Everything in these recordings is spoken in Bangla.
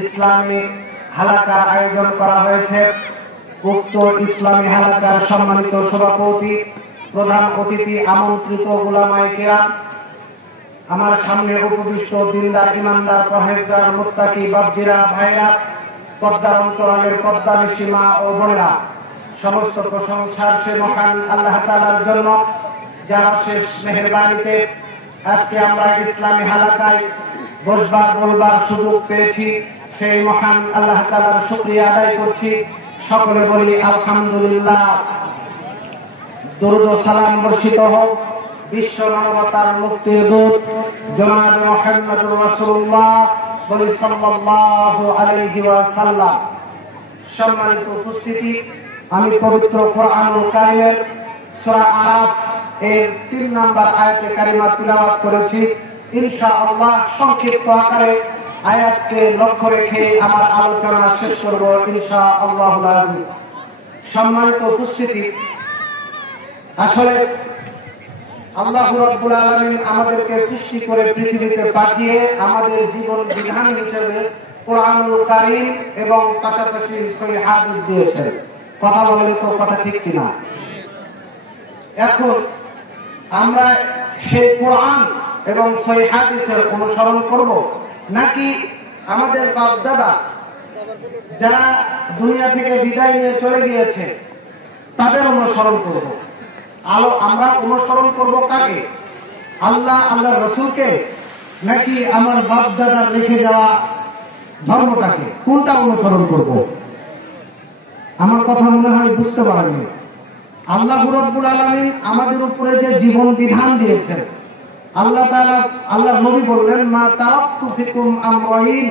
ইসলামী হালাকার আয়োজন করা হয়েছে। উক্ত ইসলামী হালাকার সম্মানিত সভাপতি, প্রধান অতিথি, আমন্ত্রিত উলামায়ে কেরাম, আমার সামনে উপবিষ্ট দিনদার, ইমানদার, পরহেজগার, মুত্তাকি বাপজিরা, ভাইরা, পদ্মার অন্তরালের পদ্মানিশী মা ও বোনেরা, সমস্ত প্রশংসার সে মহান আল্লাহ তাআলার জন্য, যার শেষ মেহেরবানিতে আজকে আমরা ইসলামী হালাকায় বসবার বলবার সুযোগ পেয়েছি। সেই মহান আল্লাহ তাআলার শুকরিয়া আদায় করছি। সকলে বলি আলহামদুলিল্লাহ। দরুদ ও সালাম বর্ষিত হোক বিশ্ব মানবতার মুক্তির দূত জনাব মুহাম্মদুর রাসূলুল্লাহ, বলি সাল্লাল্লাহু আলাইহি ওয়াসাল্লাম। সম্মানিত উপস্থিতি, আমি পবিত্র কোরআনুল কারীমের সূরা আরাফ এর ৩ নম্বর আয়াতে কারিমা তিলাওয়াত করেছি। ইনশাআল্লাহ সংক্ষিপ্ত আকারে আয়াতকে লক্ষ্য রেখে আমার আলোচনা শেষ করব ইনশাআল্লাহুল আযীম। সম্মানিত উপস্থিতি, আসলে আল্লাহ রাব্বুল আলামিন আমাদেরকে সৃষ্টি করে পৃথিবীতে পাঠিয়ে আমাদের জীবন বিধান হিসেবে কোরআনুল কারীম এবং পাশাপাশি সহিহ হাদিস দিয়েছেন। কথা বলেন তো, কথা ঠিক কিনা? এখন আমরা সেই কোরআন এবং সহিহ হাদিসের অনুসরণ করব, নাকি আমাদের বাপ দাদা যারা দুনিয়া থেকে বিদায় নিয়ে চলে গিয়েছে তাদের অনুসরণ করব? আমরা অনুসরণ করব কাকে? আল্লাহ, আল্লাহর রাসূলকে, নাকি আমার বাপ দাদার রেখে যাওয়া ধর্মটাকে? কোনটা অনুসরণ করব? আমার কথা মনে হয় বুঝতে পারেননি। আল্লাহ রাব্বুল আলামিন আমাদের উপরে যে জীবন বিধান দিয়েছেন, আল্লাহ তাআলা, আল্লাহর নবী বললেন, মা তারাকতু ফিকুম আমরাইন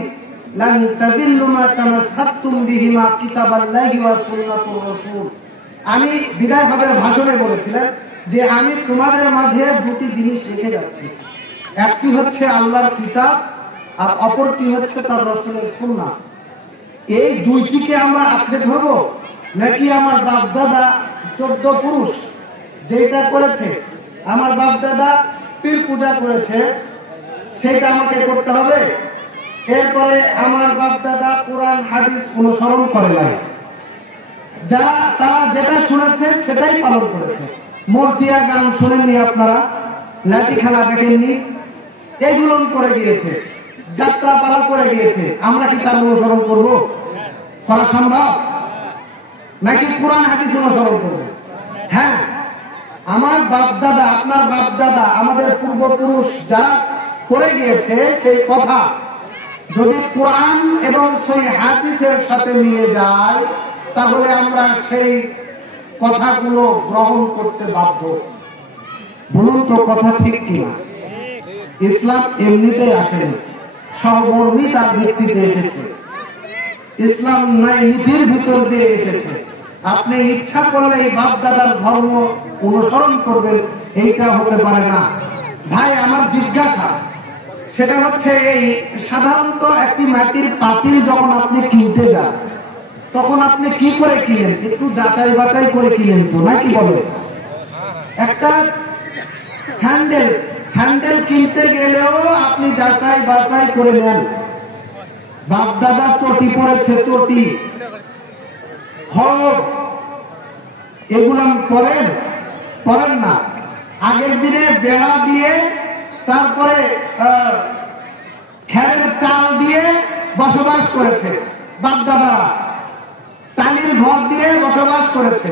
লান তাদিল্লু মা তামাসসাকতুম বিহিমা কিতাবাল্লাহি ওয়া সুন্নাতুর রাসূল। আমি বিদায় হজের ভাষণে বলেছিলেন যে আমি তোমাদের মাঝে দুটি জিনিস রেখে যাচ্ছি। একটি হচ্ছে আল্লাহর কিতাব, আর অপরটি হচ্ছে তার রাসূলের সুন্নাহ। এই দুইটিকে আমরা আঁকড়ে ধরবো, নাকি আমার বাপ দাদা 14 পুরুষ যেটা করেছে, আমার বাপ দাদা পীর পূজা করেছে, সেটা আমাকে করতে হবে? এরপরে আমার বাপ দাদা কোরআন হাদিস অনুসরণ করে নাই, তারা যেটা শুনেছে সেটাই পালন করেছে। মরসিয়া গান শুনেননি আপনারা? লাঠি খেলা দেখেননি? এগুলো করে গিয়েছে, যাত্রা পালা করে গিয়েছে। আমরা কি তার অনুসরণ করব? করা সম্ভব? নাকি কোরআন হাদিস অনুসরণ করব? হ্যাঁ, আমার বাপ দাদা, আপনার বাপ দাদা, আমাদের পূর্বপুরুষ যারা করে গিয়েছে, সেই কথা যদি কোরআন এবং সহিহ হাদিসের সাথে মিলে যায়, তাহলে আমরা সেই কথাগুলো গ্রহণ করতে বাধ্য। বলুন তো, কথা ঠিক কিনা? ইসলাম এমনিতেই আসেনি, সহমর্মিতার ভিত্তিতে এসেছে। ইসলাম ন্যায় নীতির ভিতর দিয়ে এসেছে। আপনি ইচ্ছা করলে এই বাপ দাদার ধর্ম অনুসরণ করবেন, এইটা হতে পারে না। ভাই, আমার জিজ্ঞাসা সেটা হচ্ছে, এই সাধারণত একটি মাটির পাতিল যখন আপনি কিনতে যান, তখন আপনি কি করে কিনেন? একটু যাচাই বাছাই করে কিনেন তো, নাকি বলে? একটা স্যান্ডেল কিনতে গেলেও আপনি যাচাই বাছাই করে নেন। বাপ দাদা চটি পড়েছে, চটি, খড়, এগুলো পরেন না। আগের দিনে বেড়া দিয়ে, তারপরে খেরের চাল দিয়ে বসবাস করেছে বাপ দাদারা, টালির ঘর দিয়ে বসবাস করেছে।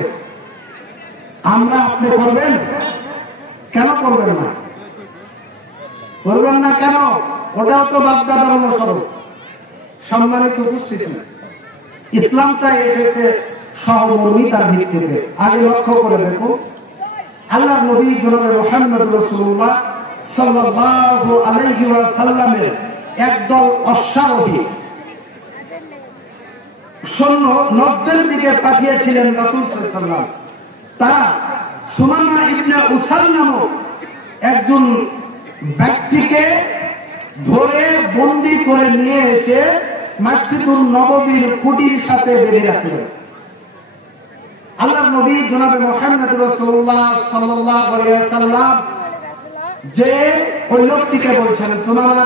আমরা আপনি করবেন? কেন করবেন না? করবেন না কেন? ওটাও তো বাপ দাদার অনুসরণ। সম্মানিত উপস্থিতি, ইসলামটা এসেছে সহমর্মিতার ভিত্তিতে। আগে লক্ষ্য করে দেখো, আল্লাহর নবী জনাবে মুহাম্মদুর রাসূলুল্লাহ সাল্লাল্লাহু আলাইহি ওয়াসাল্লামের একদল অশ্বারোহী সৈন্য নজদের দিকে পাঠিয়েছিলেন রাসূল সাল্লাল্লাহু আলাইহি ওয়াসাল্লাম। তারা সুমামা ইবনে উসাল নামক একজন ব্যক্তিকে ধরে বন্দী করে নিয়ে এসে মসজিদুন নববীর খুঁটির সাথে বেঁধে রাখলেন। আল্লাহর নবী জনাবে মুহাম্মদুর রাসূলুল্লাহ সাল্লাল্লাহু আলাইহি ওয়াসাল্লাম যে ওই লোকটিকে বলছেন, সুমামা,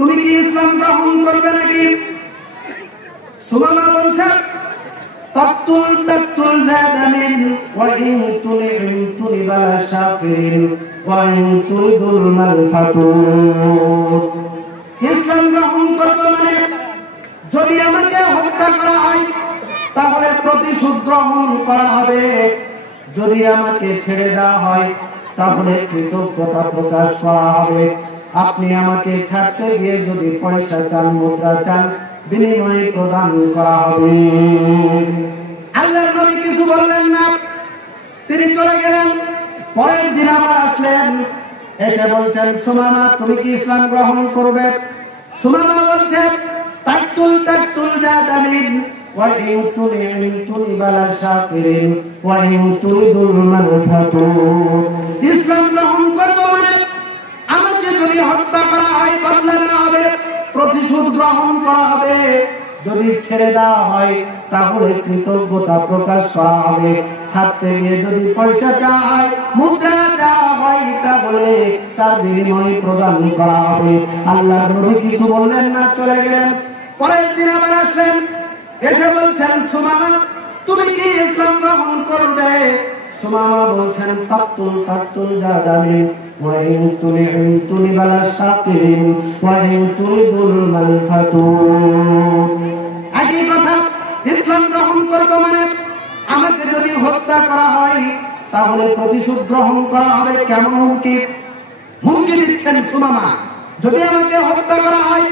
তুমি কি ইসলাম গ্রহণ করবে নাকি? সুমামা বলছে তাকতুল জাদামিন ওয়া ইন তুলিবালা শাকিরিন ওয়া ইন তুলিদুল মালফাতুত। ইসলাম গ্রহণ করবে মানে যদি আমাকে হত্যা করা হয় তাহলে প্রতিশোধ গ্রহণ করা হবে, যদি আমাকে ছেড়ে দেওয়া হয় তাহলে কৃতজ্ঞতা প্রকাশ করা হবে। আপনি আমাকে ছাড়তে গিয়ে যদি পয়সা চান, মুদ্রা চান, বিনিময়ে প্রদান করা হবে। আল্লাহর নবী কিছু বললেন না, তিনি চলে গেলেন। পরের দিন আবার আসলেন, এসে বলছেন সুমামা তুমি কি ইসলাম গ্রহণ করবে? সুমামা বলছে তাকতুল জাদামিন ওয়া ইন তুলিবালা শাকিরিন ওয়া ইন তুলিদুল মালফাতুত। ইসলাম গ্রহণ করব মানে আমাকে যদি হত্যা করা হয় বদলা নেওয়া হবে, প্রতিশোধ গ্রহণ করা হবে। যদি ছেড়ে দেওয়া হয় তাহলে কৃতজ্ঞতা প্রকাশ করা হবে। ছাড়তে গিয়ে যদি পয়সা চাওয়া হয়, মুদ্রা চাওয়া হয়, তাহলে তার বিনিময় প্রদান করা হবে। আল্লাহর নবী কিছু বললেন না, চলে গেলেন। পরের দিন আবার আসলেন, এসে বলছেন সুমামা তুমি কি ইসলাম গ্রহণ করবে? সুমামা বলছেন তাকতুল জাদামিন ওয়া ইন তুলিবালা শাকিরিন ওয়া ইন তুলিদুল মালফাতুত। একই কথা, ইসলাম গ্রহণ করব মানে আমাকে যদি হত্যা করা হয় তাহলে প্রতিশোধ গ্রহণ করা হবে। কেমন হুমকি? হুমকি দিচ্ছেন সুমামা, যদি আমাকে হত্যা করা হয়,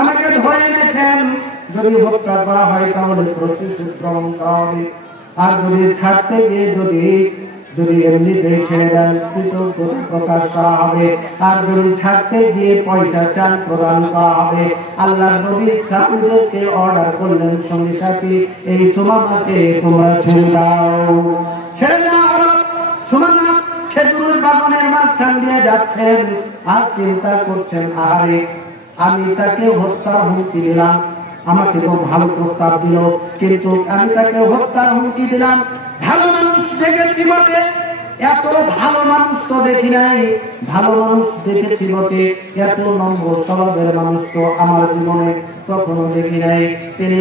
আমাকে ধরে এনেছেন, যদি হত্যা করা হয় তাহলে প্রতিশোধ গ্রহণ করা হবে। আর যদি ছাড়তে গিয়ে যদি এমনিতে ছেড়ে দেন, কৃতজ্ঞতা প্রকাশ করা হবে। আর যদি ছাড়তে গিয়ে পয়সা চান, প্রদান করা হবে। আল্লাহর নবী সাহাবীদেরকে অর্ডার করলেন, সঙ্গে সাথে এই সুমামাকে তোমরা ছেড়ে দাও। ছেড়ে দেওয়া হলো। সুমামা খেজুরের বাগানের মাঝখান দিয়ে যাচ্ছেন আর চিন্তা করছেন, আরে আমি তাকে হত্যার হুমকি দিলাম, আমাকে তো ভালো প্রস্তাব দিল, কিন্তু আমি তাকে হত্যার হুমকি দিলাম। ভালো মানুষ দেখেছি বটে, এত ভালো মানুষ তো দেখি নাই। ভালো মানুষ দেখেছি বটে, এত নম্র স্বভাবের মানুষ তো আমার জীবনে কখনো দেখি নাই। তিনি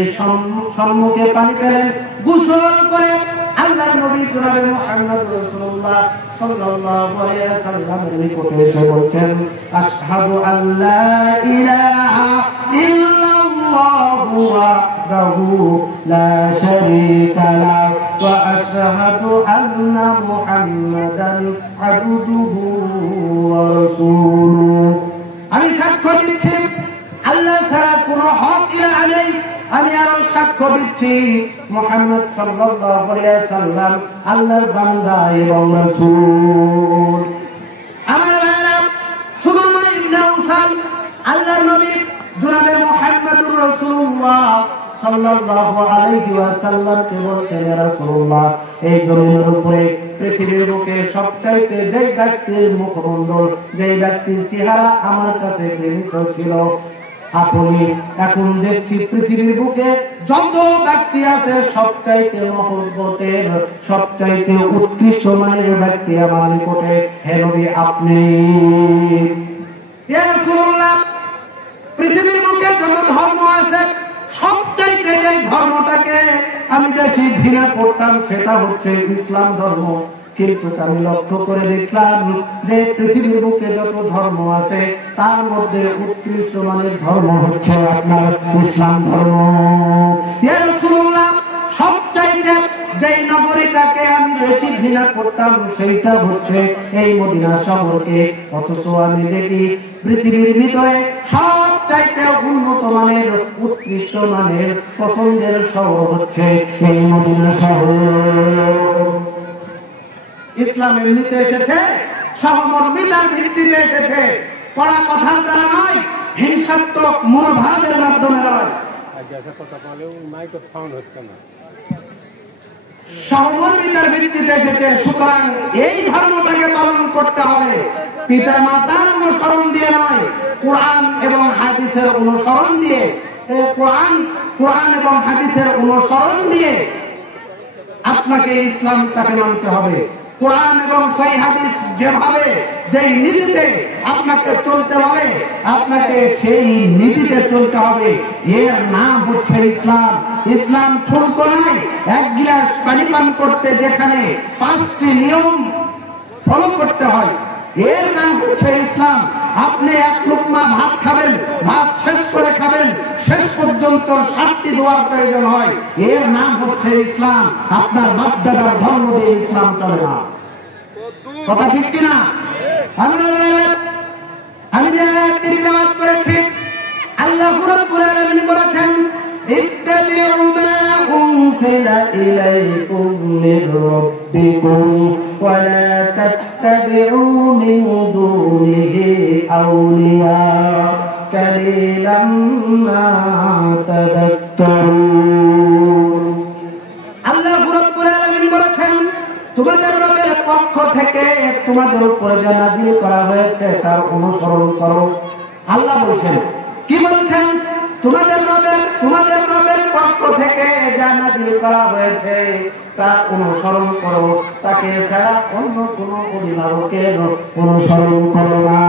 সম্মুখে পানি পেলেন, গোসল করে আল্লাহর নবী জনাবে মুহাম্মদ রাসূলুল্লাহ সাল্লাল্লাহু আলাইহি ওয়াসাল্লামের নিকটে এসে বলছেন আশহাদু আল্লা ইলাহা ইল্লাল্লাহু ওয়াহদাহু লা শারীকা লাহু ওয়া আশহাদু আন্না মুহাম্মাদান আবদুহু ওয়া রাসূলুহু। আমি সাক্ষ্য দিচ্ছি আল্লাহ ছাড়া কোনো হক ইলাহ নেই। আমি আরো সাক্ষ্য দিচ্ছি মুহাম্মদ সাল্লাল্লাহু আলাইহি ওয়াসাল্লাম আল্লাহর বান্দা এবং রাসূল। আমার ভাইরা, সুমামা ইবনে উসাল আল্লাহর নবী জনাবে মুহাম্মদুর রাসূলুল্লাহ সাল্লাল্লাহু আলাইহি ওয়াসাল্লামকে বলছেন, ইয়া রাসূলুল্লাহ, এই জমিনের উপরে পৃথিবীর বুকে সবচাইতে যে ব্যক্তির মুখমণ্ডল, যে ব্যক্তির চেহারা আমার কাছে ঘৃণিত ছিল, আপনি এখন দেখছি পৃথিবীর বুকে যত ব্যক্তি আছে সবচাইতে মহব্বতের, সবচাইতে উৎকৃষ্ট মানের ব্যক্তি আমার নিকটে হে নবী আপনি। ইয়া রাসূলুল্লাহ, পৃথিবীর বুকে যত ধর্ম আছে সবচাইতে যে ধর্মটাকে আমি বেশি ঘৃণা করতাম সেটা হচ্ছে ইসলাম ধর্ম। কিন্তু আমি লক্ষ্য করে দেখলাম যে পৃথিবীর বুকে যত ধর্ম আছে তার মধ্যে উৎকৃষ্ট মানের ধর্ম হচ্ছে আপনার ইসলাম ধর্ম। ইয়া রাসূলুল্লাহ, সবচাইতে যেই নগরীটাকে আমি বেশি ঘৃণা করতাম সেইটা হচ্ছে এই মদিনা শহরকে। অথচ আমি দেখি পৃথিবীর ভিতরে সবচাইতে উন্নত মানের, উৎকৃষ্ট মানের, পছন্দের শহর হচ্ছে এই মদিনা শহর। ইসলাম এমনিতে এসেছে, সহমর্মিতার ভিত্তিতে এসেছে, পড়া কথার দ্বারা নয়, হিংসাত্মক মনোভাবের মাধ্যমে নয়। সহমর্মিতার ভিত্তিতে এসেছে। সুতরাং এই ধর্মটাকে পালন করতে হবে পিতা মাতার অনুসরণ দিয়ে নয়, কোরআন এবং হাদিসের অনুসরণ দিয়ে। কোরআন এবং হাদিসের অনুসরণ দিয়ে আপনাকে ইসলামটাকে মানতে হবে। কোরআন এবং সহিহ হাদিস যেভাবে যেই নীতিতে আপনাকে চলতে বলে আপনাকে সেই নীতিতে চলতে হবে। এর নাম হচ্ছে ইসলাম। ইসলাম ঠুনকো নয়। এক গিলাস পানি পান করতে যেখানে 5টি নিয়ম ফলো করতে হয়, এর নাম হচ্ছে ইসলাম। আপনি এক লুকমা ভাত খাবেন, ভাত শেষ করে খাবেন, শেষ পর্যন্ত 7টি দোয়ার প্রয়োজন হয়, এর নাম হচ্ছে ইসলাম। আপনার বাপ-দাদার ধর্ম দিয়ে ইসলাম চলে না। কথা ঠিক কিনা? আমি যে আয়াতটি তিলাওয়াত করেছি, আল্লাহ রাব্বুল আলামিন বলেছেন, ইত্তাবিউ মা উনজিলা ইলাইকুম মির রাব্বিকুম ওয়া লা তাত্তাবিউ মিন দুনিহি আউলিয়া কালিলাম মা তাযাক্কারুন। আল্লাহ রাব্বুল আলামিন বলেছেন, তোমাদের রবের পক্ষ থেকে তোমাদের উপরে যা নাযিল করা হয়েছে তার অনুসরণ করো। আল্লাহ বলছেন, কি বলছেন? তোমাদের রবের পক্ষ থেকে যা নাযিল করা হয়েছে তার অনুসরণ করো, তাকে ছাড়া অন্য কোন অভিভাবকের অনুসরণ করো না।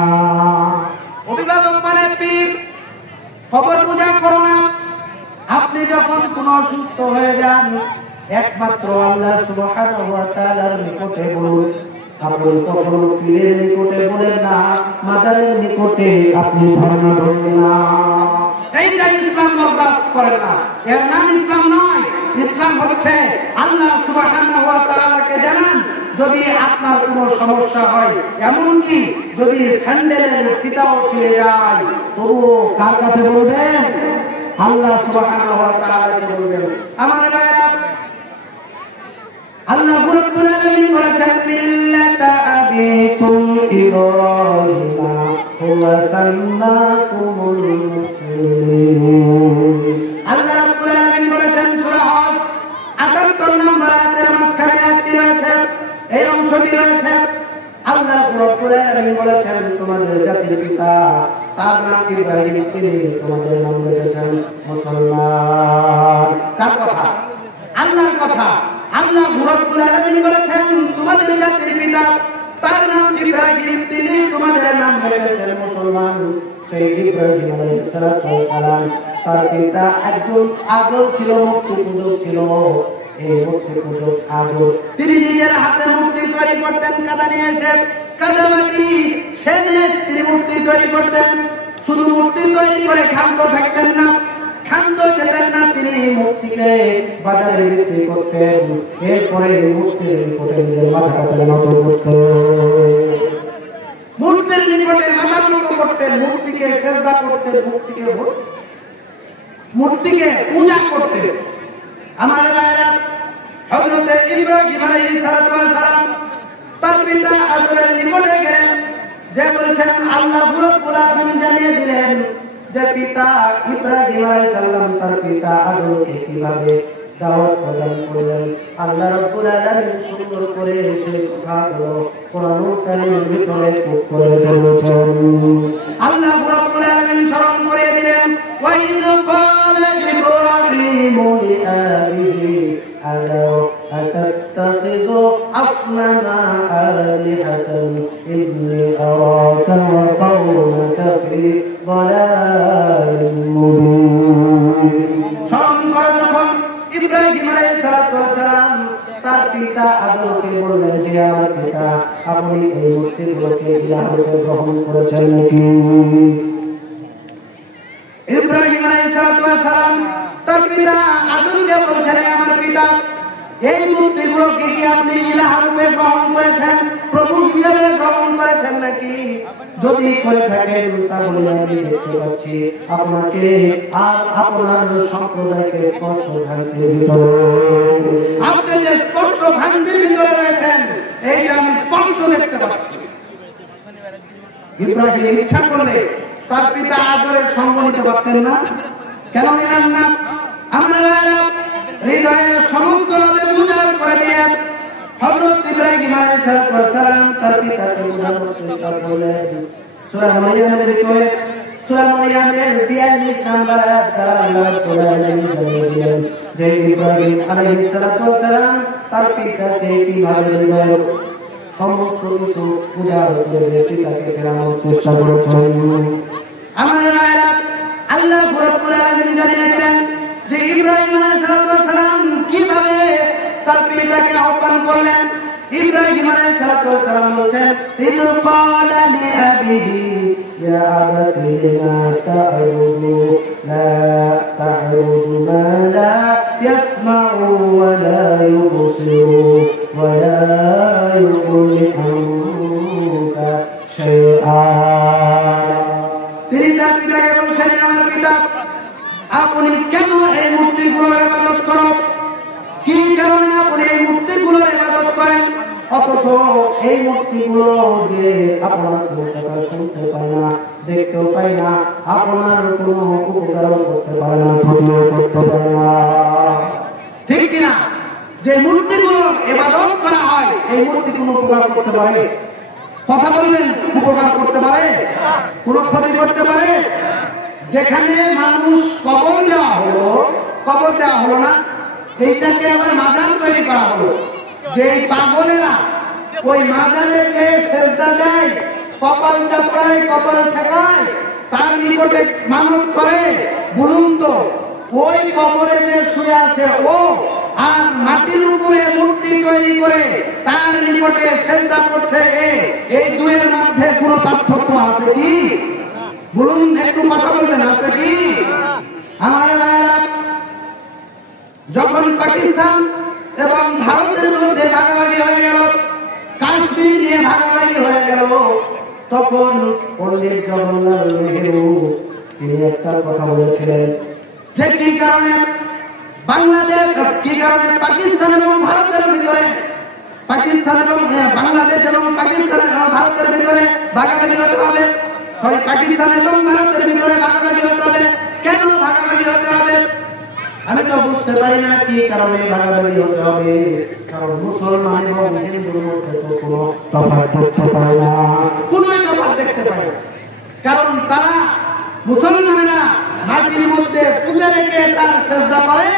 অভিভাবক মানে পীর, কবর পূজা করো না। আপনি যখন কোন অসুস্থ হয়ে যান, একমাত্র আল্লাহ সুবহানাহু ওয়া তাআলার নিকটে বলুন। আপনি কখনো পীরের নিকটে বলেন না, মাজারের নিকটে আপনি ধর্ম ধরবেন না। এইটা ইসলাম বরদাস্ত করে না। এর নাম ইসলাম নয়। ইসলাম হচ্ছে আল্লাহ সুবহানাহু ওয়া তাআলাকে জানান। যদি আপনার কোনো সমস্যা হয়, এমনকি যদি স্যান্ডেলের ফিতাও ছিঁড়ে যায়, তবুও কার কাছে বলবেন? আল্লাহ সুবহানাহু ওয়া তাআলাকে বলবেন। আমার ভাইরা, আল্লাহ রাব্বুল আলামিন বলেছেন, মিল্লাতা আবিকুম ইব্রাহিম হুয়া সাম্মাকুমুল মুসলিমিন। আল্লাহ রাব্বুল আলামিন বলেছেন সূরা হজ 78 নম্বর আয়াতের মাঝখানে আয়াতটি রয়েছে, এই অংশটি রয়েছে। আল্লাহ রাব্বুল আলামিন বলেছেন, তোমাদের জাতির পিতা তার নাম ইব্রাহিম, তিনি তোমাদের নাম রেখেছেন মুসলমান। কার কথা? আল্লাহর কথা। আল্লাহ রাব্বুল আলামিন বলেছেন, তোমাদের জাতির পিতা তার নাম ইব্রাহিম, তিনি তোমাদের নাম রেখেছেন মুসলমান। সেই ইব্রাহিম আলাইহিস সালাম, তার পিতা একজন আদর ছিল, মূর্তি পূজক ছিল। এই মূর্তি পূজক আদর, তিনি নিজের হাতে মূর্তি তৈরি করতেন, কাদা নিয়ে এসে কাদামাটি সেনে তিনি মূর্তি তৈরি করতেন। শুধু মূর্তি তৈরি করে ক্ষান্ত থাকতেন না, ক্ষান্ত যেতেন না, তিনি মূর্তিকে বাজারে বিক্রি করতেন। এরপরে মূর্তির নিকটে নিজের মাথাটা নত করতেন, মূর্তির নিকটে মাথা নত করতেন, মূর্তিকে সেজদা করতেন, মূর্তিকে পূজা করতেন। আমার ভাইরা, হযরত ইব্রাহিম আলাইহিস সালাম তার পিতা আদরের নিকটে গেলেন, যে বলছেন আল্লাহ রাব্বুল আলামিন জানিয়ে দিলেন যে পিতা ইব্রাহিম আলাইহিস সালাম তার পিতা আদরকে কিভাবে দাওয়াত প্রদান করলেন। আল্লাহ রাব্বুল আলামিন সুন্দর করে সেই কথাগুলো কোরআনুল কারীমের ভিতরে যোগ করে বলেছেন। আল্লাহ রাব্বুল আলামিন স্মরণ করিয়ে দিলেন, ওয়া ইয ক্বালা ইব্রাহিমু লিআবিহি আতাত্তাখিযু আসনামা আলিহাতান ইন্নী আরাকা ওয়া কওমাকা ফি দালালিন মুবিন। স্মরণ করে যখন ইব্রাহিম আলাইহিস সালাম তার পিতা আদরকে বললেন, হে আমার পিতা, আপনি এই মূর্তিগুলোকে ইলাহ রূপে গ্রহণ করেছেন নাকি? ইব্রাহিম আলাইহিস সালাম তার পিতা আদরকে বলছেন, হে আমার পিতা, এই মূর্তিগুলোকে কি আপনি ইলাহ রূপে গ্রহণ করেছেন, প্রভু হিসেবে গ্রহণ করেছেন নাকি? যদি করে থাকেন তাহলে আমি দেখতে পাচ্ছি আপনাকে আর আপনার সম্প্রদায়কে স্পষ্ট ভ্রান্তির ভিতরে, আপনি যে স্পষ্ট ভ্রান্তির ভিতরে রয়েছেন এইটা আমি স্পষ্ট দেখতে পাচ্ছি। ইব্রাহিম ইচ্ছা করলে তার পিতা আদরের সঙ্গ নিতে পারতেন না, কেন নিলেন না? আমার হৃদয়ের সমস্ত উজাড় করে দিয়ে হযরত ইব্রাহিম আলাইহিস সালাম তার পিতাকে বোঝানোর চেষ্টা করলেন। সূরা মারইয়ামের ভিতরে, সূরা মারইয়ামের 42 নম্বর আয়াত দ্বারা আল্লাহ রাব্বুল আলামিন জানিয়ে দিলেন যে ইব্রাহিম আলাইহিস সালাম তার পিতাকে কিভাবে হৃদয়ের সমস্ত কিছু উজাড় করে পিতাকে ফেরানোর চেষ্টা করেছেন। আমার ভাইরা, আল্লাহ রাব্বুল আলামিন জানিয়েছেন যে ইব্রাহিম আলাইহিস সালাম কিভাবে তার পিতাকে আহ্বান করলেন। ইব্রাহিম আলাইহিস সালাম বলেন, ইদ ক্বালা লিআবিহি ইয়া আবাতি লিমা তা'বুদু লা তা'বুদু মা লা ইয়াসমা'ু ওয়া লা ইউবসিরু ওয়া লা ইউগনি আনকা শাইআ। তিনি তার পিতাকে বলছেন, আমার পিতা, আপনি কেন এই মূর্তিগুলোর ইবাদত করেন? কি কারণে আপনি এই মূর্তিগুলোর ইবাদত করেন? অথচ এই মূর্তিগুলো যে আপনার কোনো কথা শুনতে পায় না, দেখতেও পায় না, আপনার কোনো উপকারও করতে পারে না, ক্ষতিও করতে পারে না, ঠিক কিনা? যে মূর্তিগুলোর ইবাদত করা হয়, এই মূর্তি কোনো উপকার করতে পারে? কথা বলবেন, উপকার করতে পারে? কোনো ক্ষতি করতে পারে? যেখানে মানুষ কবর দেওয়া হলো না, এইটাকে আবার মাজার তৈরি করা হলো। যে পাগলেরা ওই মাজারে যে সেজদা দেয়, কপাল চাপড়ায়, কপাল ঠেকায়, তার নিকটে মানত করে, বলুন তো ওই কবরে যে শুয়ে আছে ও, আর মাটির উপরে মূর্তি তৈরি করে তার নিকটে সেজদা করছে, এই দুয়ের মধ্যে কোনো পার্থক্য আছে কি? বলুন, একটু কথা বলবেন, আছে কি? আমার ভাইয়েরা, যখন পাকিস্তান এবং ভারতের মধ্যে ভাগাভাগি হয়ে গেল, কাশ্মীর নিয়ে ভাগাভাগি হয়ে গেল, তখন পণ্ডিত জওহরলাল নেহেরু তিনি একটা কথা বলেছিলেন যে কি কারণে পাকিস্তান এবং ভারতের ভিতরে, পাকিস্তান এবং বাংলাদেশ এবং পাকিস্তান ভারতের ভিতরে ভাগাভাগি হতে হবে, পাকিস্তান এবং ভারতের ভিতরে ভাগাভাগি হতে হবে। কেন ভাগাভাগি হতে হবে? আমি তো বুঝতে পারি না কি কারণে ভাগাভাগি হতে হবে। কারণ মুসলমান এবং হিন্দুর মধ্যে তো কোনো তফাৎ দেখতে পায় না, কোনো তফাৎ দেখতে পায় না। কারণ তারা মুসলমানেরা মাটির মধ্যে পুঁতে রেখে তার সেজদা করে,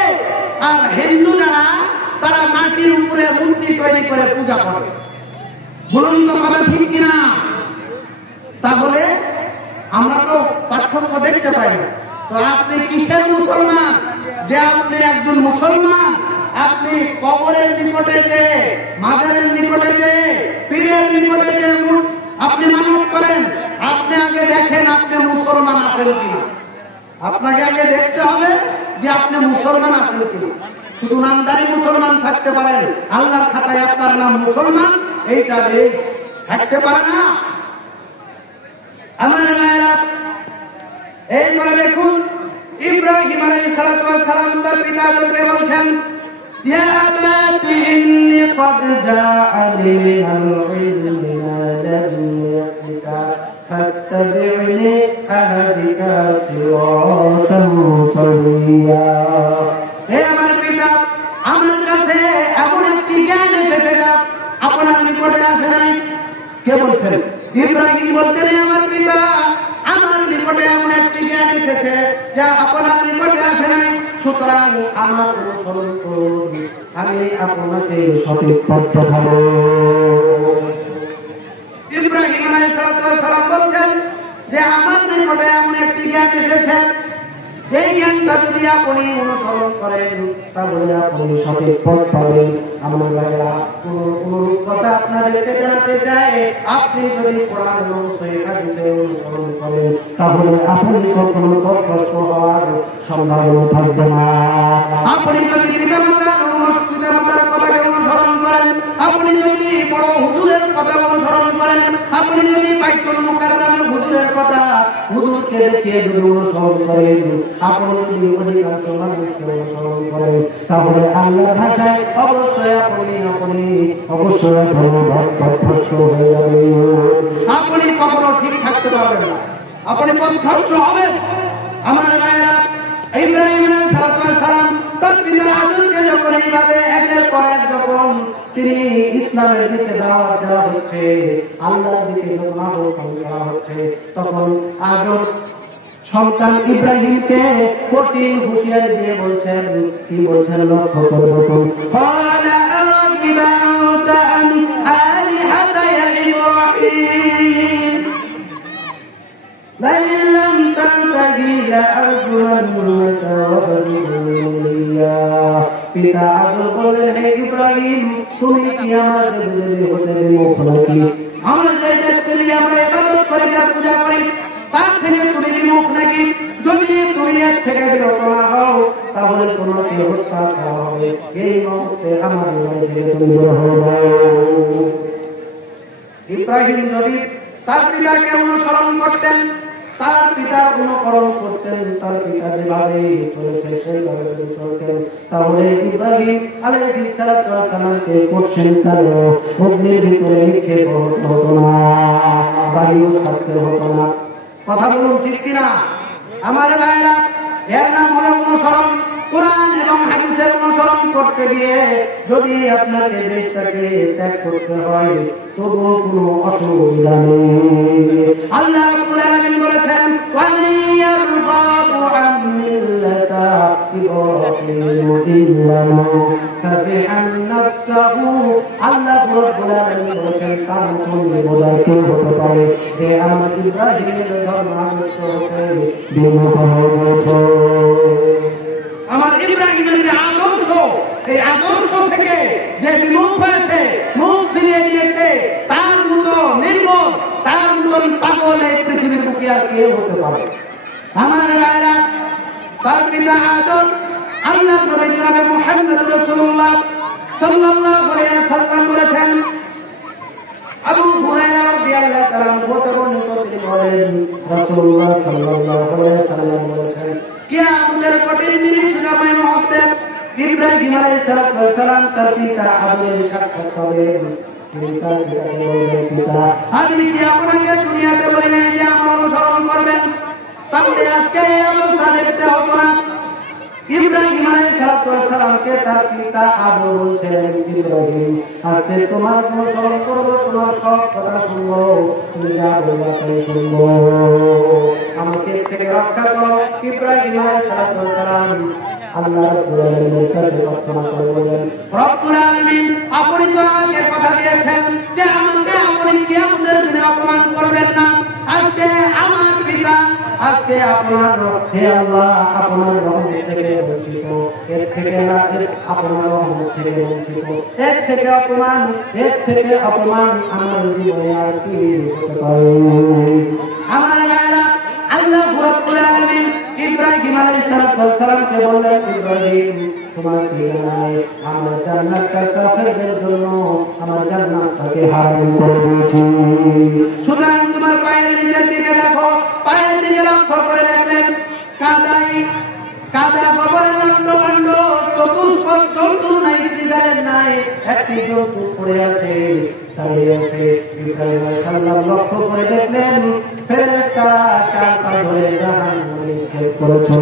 আর হিন্দু যারা তারা মাটির উপরে মূর্তি তৈরি করে পূজা করে। বলুন তো কথা ঠিক কিনা? তাহলে আমরা তো পার্থক্য দেখতে পাই না। তো আপনি কিসের মুসলমান? যে আপনি একজন মুসলমান, আপনি কবরের নিকটে যে, মাজারের নিকটে যে, পীরের নিকটে যে আপনি মানত করেন, আপনি আগে দেখেন আপনি মুসলমান আছেন কিনা। আপনাকে আগে দেখতে হবে যে আপনি মুসলমান আছেন কিনা। শুধু নামদারি মুসলমান থাকতে পারেন, আল্লাহর খাতায় আপনার নাম মুসলমান এইটা থাকতে পারে না। আমার মায়েরা, এইবারে দেখুন ইব্রাহিম আলাইহিস সালাম তার পিতাকে বলছেন, ইয়া আবাতি ইন্নী ক্বাদ জাআনি মিনাল ইলমি মা লাম ইয়াতিকা ফাত্তাবি'নি আহদিকা সিরাতান সাওয়্যা। হে আমার পিতা, আমার কাছে এমন একটি জ্ঞান এসেছে যা আপনার নিকটে আসে নাই। কে বলছেন? ইব্রাহিম বলছেন, আমার পিতা, আমার নিকটে এমন একটি জ্ঞান এসেছে যা আপনার নিকটে আসে নাই, সুতরাং আমার অনুসরণ করুন, আমি আপনাকে সঠিক পথ দেখাবো। ইব্রাহিম আলাইহিস সালাম বলছেন যে আমার নিকটে এমন একটি জ্ঞান এসেছে, এই জ্ঞানটা যদি আপনি অনুসরণ করেন তাহলে আপনি সঠিক পথ পাবেন। আমার ভাইরা, কোন কথা আপনাদেরকে জানাতে চাই, আপনি যদি কোরআন এবং সহিহ হাদিসে অনুসরণ করেন তাহলে আপনি কখনো পথভ্রষ্ট হওয়ার সম্ভাবনা থাকবে না। আপনি যদি পিতামাতার কথাকে অনুসরণ করেন, আপনি যদি বড় হুজুরের কথা অনুসরণ করেন, আপনি যদি বাইতুল মুকাররমের হুজুরের কথা, হুজুরকে দেখিয়ে যদি অনুসরণ করেন, আপনি যদি অধিকাংশ মানুষকে অনুসরণ করেন, তাহলে আল্লাহর ভাষায় অবশ্যই আপনি পথভ্রষ্ট হয়ে যাবেন। আপনি কখনো ঠিক থাকতে পারবেন না, আপনি পথভ্রষ্ট হবেন। আমার ভাইয়েরা, ইব্রাহিম আলাইহিস সালাম তার পিতা আদরকে যখন এইভাবে একের পর এক যখন তিনি ইসলামের দিকে দাওয়াত দেওয়া হচ্ছে, আল্লাহর দিকে আহ্বান করা হচ্ছে, তখন আদর সন্তান ইব্রাহিমকে কঠিন হুঁশিয়ারি দিয়ে বলছেন, কি বলছেন লক্ষ্য করে দেখুন, ফালা আরাগিবা আন আলিহাতা আবিহি লাআরজুমান্নাকা ওয়াহজুরনিয়া। পিতা আদর বললেন, হে ইব্রাহিম, তুমি কি আমার দেবদেবী হতে বিমুখ নাকি? আমার যে দেবদেবী আমরা ইবাদত করি, যার পূজা করি, তার থেকে তুমি বিমুখ নাকি? যদি তুমি এর থেকে বিরত না হও তাহলে তোমাকে হত্যা করা হবে। এই মুহূর্তে আমার বাড়ি থেকে তুমি বের হয়ে যাও। ইব্রাহিম যদি তার পিতাকে অনুসরণ করতেন, তার পিতার অনুকরণ করতেন, তার পিতা যেভাবে চলেছে সেইভাবে যদি চলতেন, তাহলে ইব্রাহিম আলাইহিস সালাতু ওয়াস সালামকে কোশ্চেন কালে অগ্নির ভিতরে নিক্ষেপ হতো না, বাড়িও ছাড়তে হতো না। কথা বলুন ঠিক কিনা আমার ভাইরা? এর নাম হলো অনুসরণ। কোরআন এবং হাদিসের অনুসরণ করতে গিয়ে যদি আপনাকে দেশটাকে ত্যাগ করতে হয় তবুও কোনো অসুবিধা নেই। আল্লাহ রাব্বুল আলামিন বলেছেন, ওয়া মান ইয়ারগাবু আন মিল্লাতা ইব্রাহিম ইল্লা মান সাফিহান নাফসাহু। আল্লাহ রাব্বুল আলামিন বলেছেন, তার কোন বোঝার কেউ হতে পারে যে আমার ইব্রাহিমের ধর্ম আদর্শ হতে বিমুখ হয়ে গেছে। আমার ইব্রাহিমের যে আদর্শ, এই আদর্শ থেকে যে বিমুখ হয়েছে, মুখ ফিরিয়ে দিয়েছে, তার মতো নির্মল, তার মতন পাগল এই পৃথিবীর বুকে আর কেউ হতে পারে? আমার ভাইরা, তার পিতা আদম আল্লাহর নবী জনাবে মুহাম্মদ রাসূলুল্লাহ সাল্লাল্লাহু আলাইহি ওয়াসাল্লাম বলেছেন, আবু হুরায়রা রাদিয়াল্লাহু তাআলা বলতে বর্ণিত, তিনি বলেন, রাসূলুল্লাহ সাল্লাল্লাহু আলাইহি ওয়াসাল্লাম বলেছেন, কিয়ামতের কঠিন দিনে সময় মুহূর্তে ইব্রাহিম আলাইহিস সালাম তার পিতা আদমের সাক্ষাৎ পাবেন। তিনি তার পিতাকে বললেন, পিতা, আমি কি আপনাকে দুনিয়াতে বলি নাই যে আমার অনুসরণ করবেন? তাহলে আজকে এই অবস্থা দেখতে হতো না। ইব্রাহিম আলাইহিস সালামকে তার পিতা আদম বলছেন, ইব্রাহিম, আজকে তোমার অনুসরণ করব, তোমার সব কথা শুনবো, তুমি যা বলবা তাই শুনবো, আমাকে থেকে রক্ষা করো। ইব্রাহিম আলাইহিস সালাম আল্লাহ রাব্বুল আলামিনের কাছে প্রার্থনা করে বলেন, রব্বুল আলামিন, আপনি তো আমাকে কথা দিয়েছেন যে আমাকে আপনি কিয়ামতের দিনে অপমান করবেন না। আজকে আমার পিতা, আজকে আপনার, হে আল্লাহ, আপনার রহমত থেকে বঞ্চিত, এর থেকে না, আপনার রহমত থেকে বঞ্চিত, এর থেকে অপমান, এর থেকে অপমান আমার জীবনে আর কি হতে পারে? আমার ভাইরা, আল্লাহ রাব্বুল আলামিন ইব্রাহিম আলাইহিস সালামকে বললেন, ইব্রাহিম, তোমার কি জানাই আমার জান্নাতটা কাফেরদের জন্য, আমার জান্নাতটাকে হারাম করে দিয়েছি। সুতরাং তোমার পায়ের নিচের দিকে দেখো, পায়ের দিকে লক্ষ্য করে দেখলেন কাদা গোবরে লন্ডভন্ড, চতুষ্পদ জন্তু নাই, শ্রীগালের নাই, একটি জন্তু পড়ে আছে, দাঁড়িয়ে আছে। ইব্রাহিম আলাইহিস সালাম লক্ষ্য করে দেখলেন ফেরেশতারা চার পা ধরে জাহান্নামে নিক্ষেপ করেছে।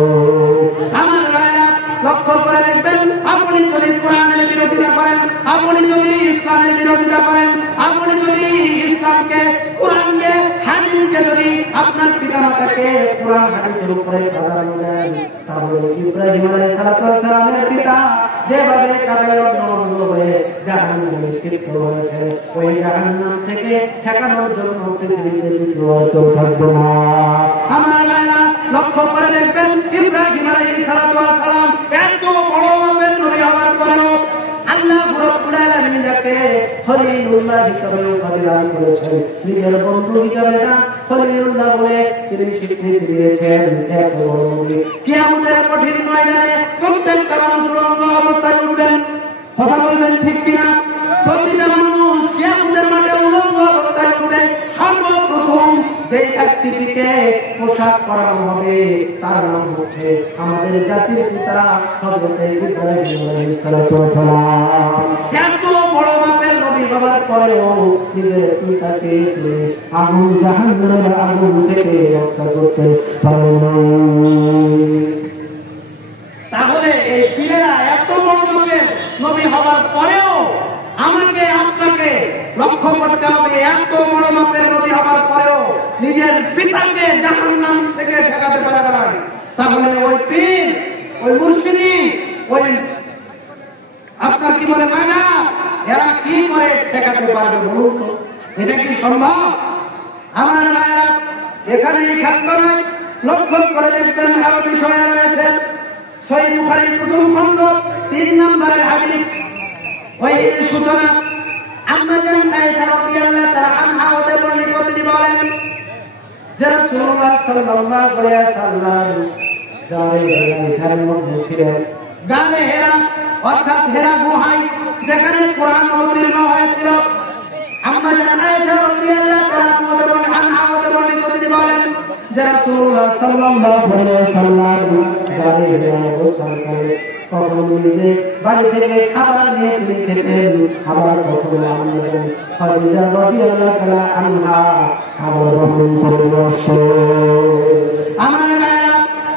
আমার ভাইরা, লক্ষ্য করে দেখবেন, আপনি যদি কোরআনের বিরোধিতা করেন, আপনি যদি ইসলামের বিরোধিতা করেন, আপনি যদি ইসলামকে, কোরআনকে, হাদিসকে যদি আপনার পিতামাতাকে কোরআন হাদিসের উপরে প্রাধান্য দেন, তাহলে ইব্রাহিম আলাইহিস সালামের পিতা যেভাবে কাদায় লন্ডভন্ড হয়ে জাহান্নামে নিক্ষিপ্ত হয়েছে, ওই জাহান্নাম থেকে ঠেকানোর জন্য পৃথিবীতে দ্বিতীয় কেউ থাকবে না। আমার ভাইরা, লক্ষ্য করে দেখবেন, ইব্রাহিম আলাইহিস সালাম এত বড় মাপের নবী হওয়ার পরেও আল্লাহ রাব্বুল আলামিন যাকে খলিলুল্লাহ হিসেবে উপাধি দান করেছেন, নিজের বন্ধু হিসেবে না, খলিলুল্লাহ বলে তিনি স্বীকৃতি দিয়েছেন। এক বড় নবী কিয়ামতের কঠিন ময়দানে প্রত্যেকটা মানুষ উলঙ্গ অবস্থায় উঠবেন। কথা বলবেন ঠিক কিনা? প্রতিটা মানুষ কিয়ামতের মাঠে উলঙ্গ অবস্থায় উঠবে। সর্বপ্রথম যে ব্যক্তিটিকে পোশাক পরানো হবে তার নাম হচ্ছে আমাদের জাতির পিতা হযরত ইব্রাহিম আলাইহিস সালাম। এত বড় মাপের নবী হওয়ার পরেও নিজের পিতাকে আগুন, জাহান্নামের আগুন থেকে রক্ষা করতে পারেন। তাহলে এই পীরেরা এত বড় মাপের নবী হওয়ার পরেও আমাকে আপনাকে লক্ষ্য করতে হবে, এত বড় মাপের নবী হওয়ার পরেও নিজের পিতাকে জাহান্নাম থেকে ঠেকাতে পারে না। তাহলে ওই পীর, ওই মুর্শিদি, ওই আপনার কি বলে মানা, এরা কি করে ঠেকাতে পারবে বলুন তো? এটা কি সম্ভব? আমার ভাইরা, এখানে এই খাদ্য নয়, লক্ষ্য করে দেখবেন আরো বিষয় রয়েছে। সহিহ বুখারীর প্রথম খণ্ড 3 নম্বরের হাদিস, ওহির সূচনা। আম্মা জান আয়েশা রাদিয়াল্লাহু তাআলা আনহা হতে বর্ণিত, তিনি বলেন যে রাসূলুল্লাহ সাল্লাল্লাহু আলাইহি ওয়াসাল্লাম গারে হেরার মধ্যে ছিলেন। গারে হেরা অর্থাৎ হেরা গুহায়, যেখানে কোরআন অবতীর্ণ হয়েছিল। আম্মা জান আয়েশা রাদিয়াল্লাহু তাআলা আনহা হতে বর্ণিত, তিনি বলেন যে রাসূলুল্লাহ সাল্লাল্লাহু আলাইহি ওয়াসাল্লাম গারে হেরায় অবস্থান করে। কখনো নিজে বাড়ি থেকে খাবার নিয়ে তিনি খেতেন, আবার কখনো আম্মা জান খাদিজা রাদিয়াল্লাহু তাআলা আনহা খাবার গ্রহণ করে বসতেন। আমার মায়েরা,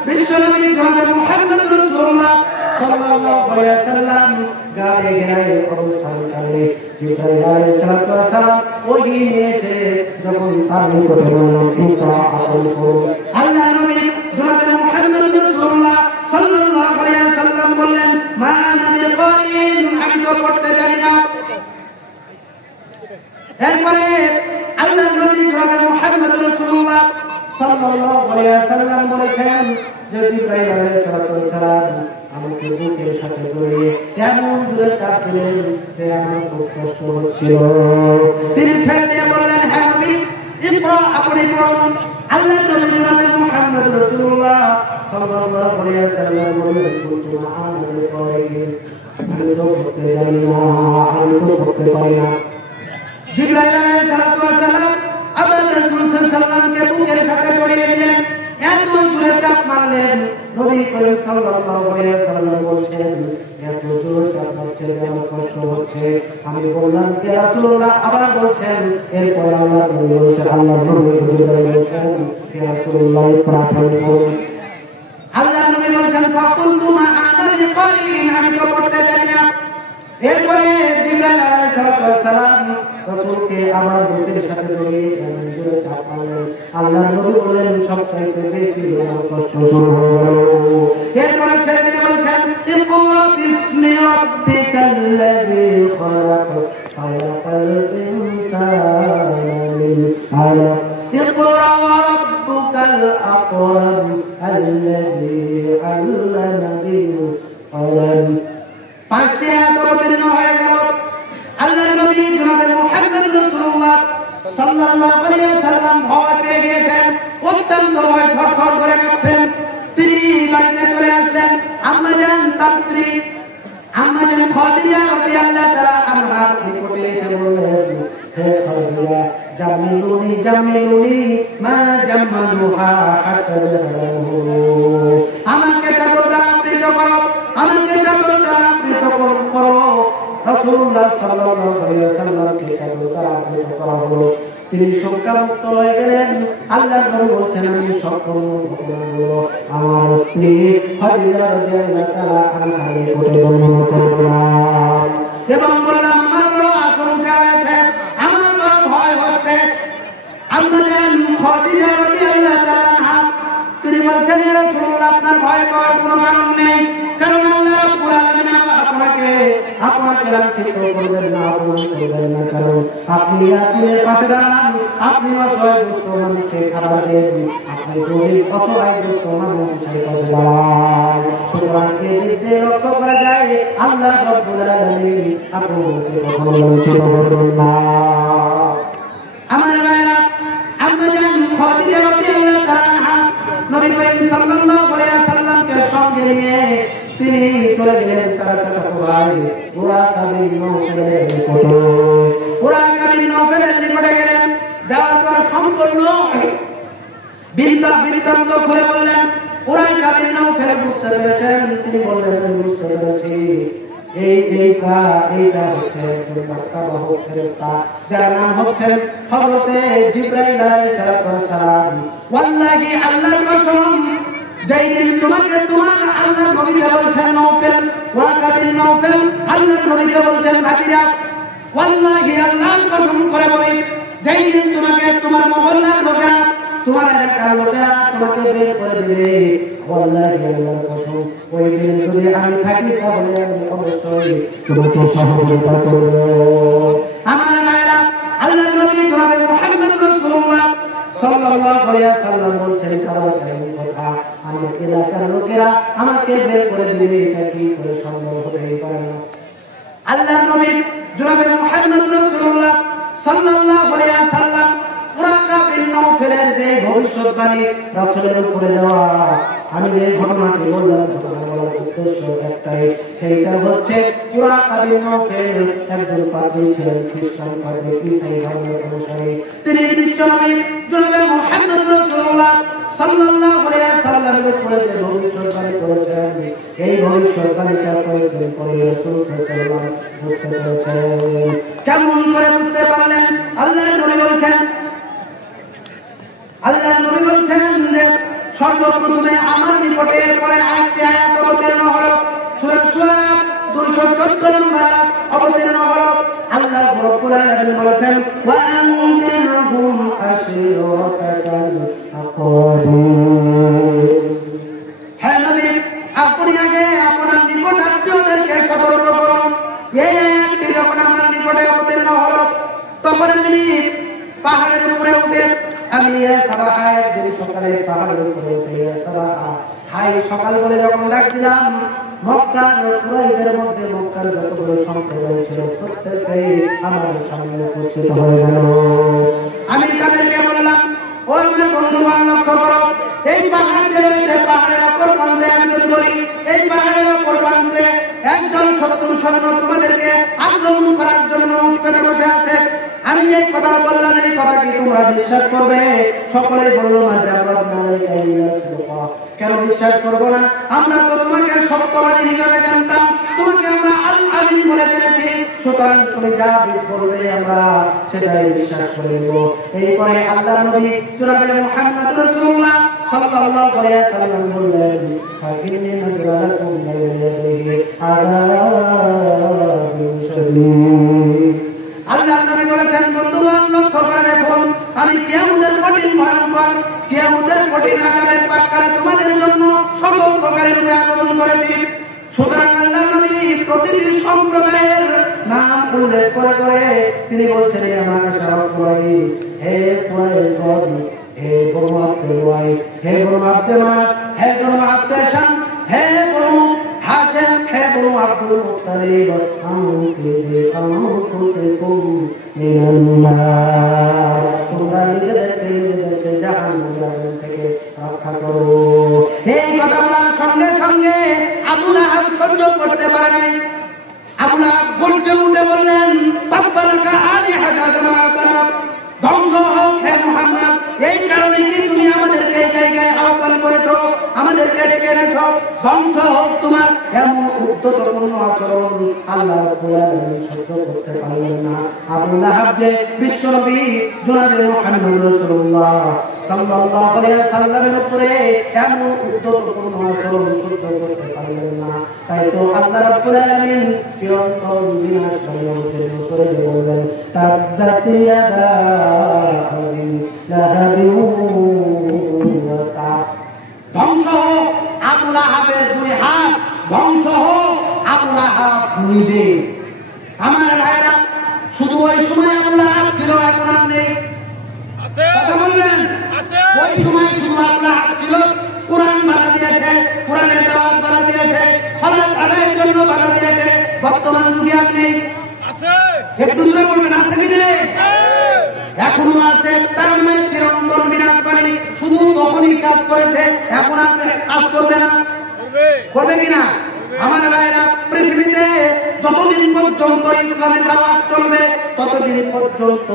বিশ্বনবী জনাবে মুহাম্মদ রাসূলুল্লাহ সাল্লাল্লাহু আলাইহি ওয়াসাল্লাম গারে হেরায় অবস্থানকালে জিবরাইল আলাইহিস সালাম ওহী নিয়ে এসে যখন তার নিকটে বললেন, ইকরা আল কুরআন, আল্লাহ নবী জনাবে মুহাম্মদ রাসূলুল্লাহ সাল্লাল্লাহু আলাইহি ওয়াসাল্লাম বললেন, মা আনা বিকারিন, আমি তো পড়তে জানি না। এরপরে আল্লাহ নবী জনাবে মুহাম্মদ রাসূলুল্লাহ সাল্লাল্লাহু আলাইহি ওয়াসাল্লাম বলেছেন যে জিবরাইল আলাইহিস সালাম আমাকে বুকের সাথে জড়িয়ে এমন জোরে চাপ দিলেন যে আমার খুব কষ্ট হচ্ছিল। তিনি ছেড়ে দিয়ে বললেন, হ্যাঁ নবী, ইকরা, আপনি পড়ুন। আল্লাহ নবী জনাবে মুহাম্মদ রাসূলুল্লাহ সাল্লাল্লাহু আলাইহি ওয়াসাল্লাম বললেন, কুনতু আনা বিকারিন, আমি তো পড়তে জানি না, আমি তো পড়তে পারি না। জিবরাইল আলাইহিস সালাম আবার রাসূল সাল্লাল্লাহু আলাইহি ওয়াসাল্লামকে বুকের সাথে জড়িয়ে নিলেন, এত জোরে চাপ মারলেন। নবী করিম সাল্লাল্লাহু আলাইহি ওয়াসাল্লাম বলছেন, এত জোরে চাপ মারছে, আমার কষ্ট হচ্ছে। আমি বললাম, ইয়া রাসূলুল্লাহ, আবার বলছেন। এরপর আল্লাহ নবী বলছেন, আল্লাহ নবী জিবরাইল বলছেন, ইয়া রাসূলুল্লাহ, প্রার্থনা করুন। আল্লাহ নবী বলছেন, ফাকুলতু মা আনা বিকারিন, আমি তো পড়তে জানি না। এরপরে জিবরাইল আলাইহিস সালাম রাসূলকে আবার বুকের সাথে জড়িয়ে এমন জোরে চাপ মারলেন, আল্লাহ নবী বললেন, সবচাইতে বেশি আমার কষ্ট শুরু হয়ে গেল। এরপরে ছেড়ে দিয়ে বলছেন, ইকরা বিসমি রাব্বিকাল্লাযী খালাক, খালাকাল ইনসানা মিন আলাক, ইকরা ওয়া রাব্বুকাল আকরাম আল্লাযী আল্লামা বিল কলম। 5টি আয়াত অবতীর্ণ হয়ে গেল। আল্লাহ নবী জনাবে মুহাম্মদ রাসূলুল্লাহ সাল্লাল্লাহু আলাইহি ওয়াসাল্লাম ভয় পেয়ে গিয়েছেন, অত্যন্ত ভয়, থরথর করে কাঁপছেন। তিনি বাড়িতে চলে আসলেন। আম্মা জান তার স্ত্রী আম্মা জান খাদিজা রাদিয়াল্লাহু তাআলা আনহার নিকটে এসে বললেন, হে খাদিজা, জামিলুনি জামিলুনি মা জামালুহা হাত্তা জামালুহু, আমাকে চাদর দ্বারা আবৃত করো, আমাকে চাদর দ্বারা আবৃত করো। রাসূলুল্লাহ সাল্লাল্লাহু আলাইহি ওয়াসাল্লামকে চাদর দ্বারা আবৃত করা হলো। তিনি শঙ্কামুক্ত হয়ে গেলেন। আল্লাহ নবী বলছেন, আমি সম্পূর্ণ ঘটনাগুলো আমার স্ত্রী খাদিজা রাদিয়াল্লাহু তাআলা আনহার নিকটে বর্ণনা করলাম এবং বললাম, আমার বড় আশঙ্কা রয়েছে, আমার বড় ভয় হচ্ছে। আম্মা জান খাদিজা রাদিয়াল্লাহু তাআলা আনহা তিনি বলছেন, ইয়া রাসূলুল্লাহ, আপনার ভয় পাওয়ার কোনো কারণ নেই, কারণ আল্লাহ রাব্বুল আলামিন আপনাকে লাঞ্ছিত করবেন না, অপমান করবেন না, কারণ আপনি ইয়াতীমের পাশে দাঁড়ান, আপনি অসহায় দুস্থ মানুষকে খাবার দেন, আপনি গরিব অসহায় দুস্থ মানুষের পাশে দাঁড়ান। সুতরাং এই দিক দিয়ে লক্ষ্য করা যায়, আল্লাহ রাব্বুল আলামিন আপনাকে কখনো লাঞ্ছিত করবেন না। আমার ভাইরা, আম্মা জান খাদিজা রাদিয়াল্লাহু তাআলা আনহা নবী করিম সাল্লাল্লাহু আলাইহি ওয়াসাল্লামকে সঙ্গে নিয়ে তিনি চলে গেলেন তার চাচাতো ভাই ওরাকা বিন নওফেলের নিকটে। ওরাকা বিন নওফেলের নিকটে গেলেন। যাওয়ার পর সম্পূর্ণ বৃত্তান্ত খুলে বললেন। ওরাকা বিন নওফেল বুঝতে পেরেছেন। তিনি বললেন, আমি বুঝতে পেরেছি, এইটা হচ্ছে একজন বার্তাবাহক ফেরেশতা, যার নাম হচ্ছেন হযরতে জিবরাইল আলাইহিস সালাম। ওয়াল্লাহি, আল্লাহর কসম, যেই দিন তোমাকে তোমার আল্লাহ নবীকে বলছেন নওফেল, ওয়ারাকা বিন নওফেল, আল্লাহ নবীকে বলছেন ভাতিজা। ওয়াল্লাহি, আল্লাহর কসম করে বলি, যেই দিন তোমাকে তোমার মহল্লার লোকেরা, তোমার এলাকার লোকেরা তোমাকে বের করে দিবে, ওয়াল্লাহি, আল্লাহর কসম, ওই দিন যদি আমি থাকি তাহলে আমি অবশ্যই তোমাকে সহযোগিতা করব। আমার মায়েরা, আল্লাহর নবী জনাবে মুহাম্মদ রাসূলুল্লাহ সাল্লাল্লাহু আলাইহি ওয়াসাল্লাম বলছেন, এলাকার লোকেরা আমাকে বের করে দিবে, এটা কি করে সম্ভব হতেই পারে না। আল্লাহর নবী জনাবে মুহাম্মদ রাসূলুল্লাহ সাল্লাল্লাহু আলাইহি ওয়াসাল্লাম ওয়ারাকা বিন নওফেলের যে ভবিষ্যৎবাণী রাসূলের উপরে দেওয়া, আমি যে ঘটনাটি বললাম, ঘটনা বলার উদ্দেশ্য একটাই, সেইটা হচ্ছে ওয়ারাকা বিন নওফেল একজন পাদ্রী ছিলেন, খ্রিস্টান পাদ্রী, ঈসাই ধর্মের অনুসারী। তিনি বিশ্বনবী জনাবে মুহাম্মদ রাসূলুল্লাহ সাল্লাল্লাহু আলাইহি ওয়াসাল্লামের উপরে যে ভবিষ্যৎবাণী করেছেন, এই ভবিষ্যৎবাণীটা কয়েকদিন পরে রাসূল সাল্লাল্লাহু আলাইহি ওয়াসাল্লাম বুঝতে পেরেছেন। কেমন করে বুঝতে পারলেন? আল্লাহর নবী বলছেন যে সর্বপ্রথমে আমার নিকটে পরে আয়াতটি আয়াত অবতীর্ণ হলো, সূরা সূরা 214 নম্বর আয়াত অবতীর্ণ হলো। আল্লাহ রাব্বুল আলামিন বলেছেন, ওয়া আনদিরহুম আশিরাতাকাল আকরাবিন। হে নবী, আপনি আগে আপনার নিকট আত্মীয়দেরকে সতর্ক করুন। এই আয়াতটি যখন আমার নিকটে অবতীর্ণ হলো, তখন আমি পাহাড়ের উপরে উঠে আমি একদিন সকালে পাহাড়ের উপরে উঠে হাই সকাল বলে যখন ডাকছিলাম, মক্কার কুরাইশদের মধ্যে মক্কার যতগুলো সম্প্রদায় ছিল প্রত্যেকেই আমার সামনে উপস্থিত হয়ে গেল। আমি তাদেরকে বললাম, ও আমার বন্ধুগণ, লক্ষ্য করো, এই পাহাড় যে রয়েছে, পাহাড়ের অপর প্রান্তে আমি যদি বলি, এই পাহাড়ের অপর প্রান্তে একজন শত্রু সৈন্য তোমাদেরকে আক্রমণ করার জন্য উৎপেতে বসে আছে। আমি যে কথা বললাম, এই কথা কি তোমরা বিশ্বাস করবে? সকলেই বলল না। কেন বিশ্বাস করবো না? আমরা তো তোমাকে সত্যবাদী হিসাবে জানতাম, তোমাকে আমরা আল আমিন বলে জেনেছি, সুতরাং তুমি যা বলবে আমরা সেটাই বিশ্বাস করে নেব। এরপরে আল্লাহর নবী জনাবে মুহাম্মদ রাসূলুল্লাহ সাল্লাল্লাহু আলাইহি ওয়াসাল্লাম বললেন, ফাকিন্নী নাজরাতুম মিনাল্লাহি আযাবিন শাদীদ। আল্লাহর নবী বলেছেন, বন্ধুগণ, লক্ষ্য করে দেখুন, আমি কিয়ামতের কঠিন ভয়ঙ্কর, কিয়ামতের কঠিন আযাবের পাককালে তোমাদের জন্য সতর্ককারী রূপে আগমন করেছি। সুতরাং আল্লাহর নবী প্রতিটি সম্প্রদায়ের নাম উল্লেখ করে করে তিনি বলছেন, আমার সারা কুরাইশ, হে কুরাইশগণ, হে বনু আব্দুল ওয়াইদ, হে বনু আব্দুল মানাফ, হে বনু আব্দুল শাম, হে বনু হাশিম, হে বনু আব্দুল মুত্তালিব, তোমরা নিজেদেরকে জাহান্নাম থেকে রক্ষা করো। এই কথা বলার সঙ্গে সঙ্গে আবু লাহাব সহ্য করতে পারে নাই। আবু লাহাব গর্জে উঠে বললেন, তাব্বালাকা আলিহাতা জামাআতানা, ধ্বংস হোক হে মুহাম্মদ, এই কারণে কি তুমি আমাদেরকে এই জায়গায় আহ্বান করেছো, আমাদেরকে ডেকে এনেছো? ধ্বংস হোক তোমার এমন উদ্ধতপূর্ণ আচরণ। আল্লাহ রাব্বুল আলামিন সহ্য করতে পারলেন না। আবু লাহাব যে বিশ্বনবী জনাবে মুহাম্মদ রাসূলুল্লাহ সাল্লাল্লাহু আলাইহি ওয়াসাল্লামের উপরে এমন উদ্ধতপূর্ণ আচরণ সহ্য করতে পারলেন না। তাই তো আল্লাহ রাব্বুল আলামিন চিরন্তন বিনাশ করে বললেন, তাব্বাত ইয়াদা আবি লাহাবিন ওয়া তাব। ধ্বংস হোক আবু লাহাবের দুই হাত, ধ্বংস হোক আবু লাহাব নিজে। আমার ভাইরা, শুধু ওই সময় আবু লাহাব ছিল, এখন আর নেই। কথা বলবেন? ওই সময় শুধু আবু লাহাব ছিল, কোরআন বাধা দিয়েছে, কোরআনের দাওয়াত বাধা দিয়েছে, সালাত আদায়ের জন্য বাধা দিয়েছে। বর্তমান যুগে আর নেই। একটু দূরে বলবেন, আছে কি নেই? এখনো আছে। তার মানে চিরন্তন বিনাশকারী, শুধু তখনই কাজ করেছে, এখন আপনি কাজ করবে না, করবে কিনা? আমার ভাইরা, পৃথিবীতে যতদিন পর্যন্ত ইসলামের দাওয়াত চলবে ততদিন পর্যন্ত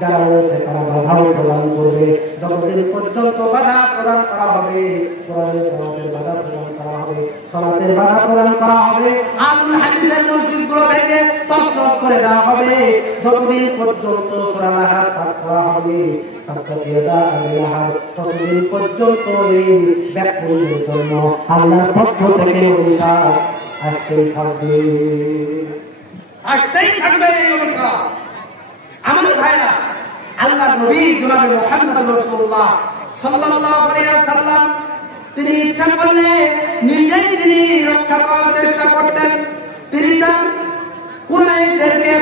যারা রয়েছে তারা বাধা প্রদান করবে। যতদিন পর্যন্ত বাধা প্রদান করা হবে, কোরআনের দাওয়াতের বাধা প্রদান করা হবে, সালাতের বাধা প্রদান করা হবে, আহলুল হাদিসের মসজিদগুলো ভেঙে তছনছ করে দেওয়া হবে, যতদিন পর্যন্ত সূরা লাহাব পাঠ করা হবে, ততদিন পর্যন্ত এই ব্যাকুলদের জন্য আল্লাহর পক্ষ থেকে অভিশাপ আসতেই থাকবে, আসতেই থাকবে এই অভিশাপ। আমার ভাইরা, আল্লাহর নবী জনাবে মুহাম্মদ রাসূলুল্লাহ সাল্লাল্লাহু আলাইহি ওয়াসাল্লাম তিনি ইচ্ছা করলে নিজেই তিনি রক্ষা পাওয়ার চেষ্টা করতেন। তিনি তার কুরাইশদেরকে,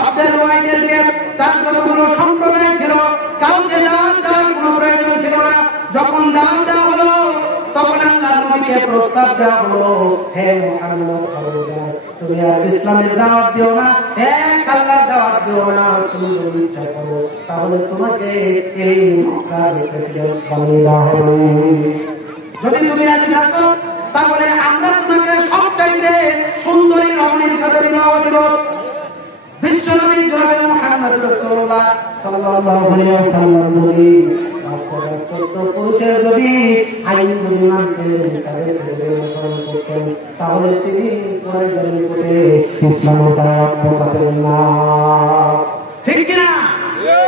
আব্দুল ওয়াইদেরকে, তার যতগুলো সম্প্রদায় ছিল, কাউকে দাওয়াত দেওয়ার কোনো প্রয়োজন ছিল না। যখন দাওয়াত দেওয়া হলো তখন নবীকে প্রস্তাব দেওয়া হলো, হে মুহাম্মদ খবরদার, তুমি আর ইসলামের দাওয়াত দিও না, এক আল্লাহর দাওয়াত দিও না। তুমি যদি ইচ্ছা করো তাহলে তোমাকে এই মক্কার প্রেসিডেন্ট বানিয়ে দেওয়া হবে। যদি তুমি রাজি থাকো তাহলে আমরা তোমাকে সবচাইতে সুন্দরী রমণীর সাথে বিবাহ দিব। বিশ্বনবী জনাবে মুহাম্মদ রাসূলুল্লাহ সাল্লাল্লাহু আলাইহি ওয়াসাল্লাম যদি আপনারা 14 পুরুষের যদি আইন যদি মানতেন, তাহলে তিনি কুরাইশের নিকটে ইসলামের দাওয়াত পৌঁছাতেন না। ঠিক কিনা?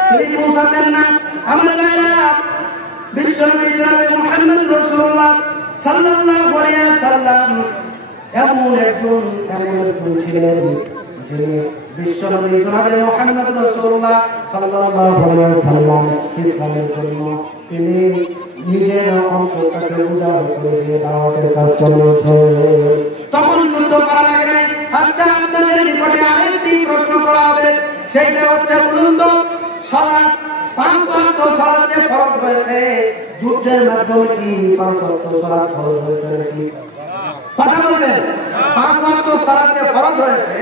তিনি পৌঁছাতেন না। আমার ভাইরা, বিশ্বনবী জনাবে মুহাম্মদ রাসূলুল্লাহ সাল্লাল্লাহু আলাইহি ওয়াসাল্লাম এমন একজন ছিলেন যিনি বিশ্বনবী জনাবে মুহাম্মদ রাসূলুল্লাহ সাল্লাল্লাহু আলাইহি ওয়াসাল্লাম ইসলামের জন্য তিনি নিজের অন্তরটাকে উজাড় করে দিয়ে দাওয়াতের কাজ চালিয়েছে। তখন যুদ্ধ করা লাগে নাই। আচ্ছা, আপনাদের নিকটে আরেকটি প্রশ্ন করা হবে, সেইটা হচ্ছে বলুন তো, সালাত 5 ওয়াক্ত সালাত যে ফরজ হয়েছে, যুদ্ধের মাধ্যমে কি 5 ওয়াক্ত সালাত ফরজ হয়েছে নাকি? কথা বলবেন। 5 ওয়াক্ত সালাত যে ফরজ হয়েছে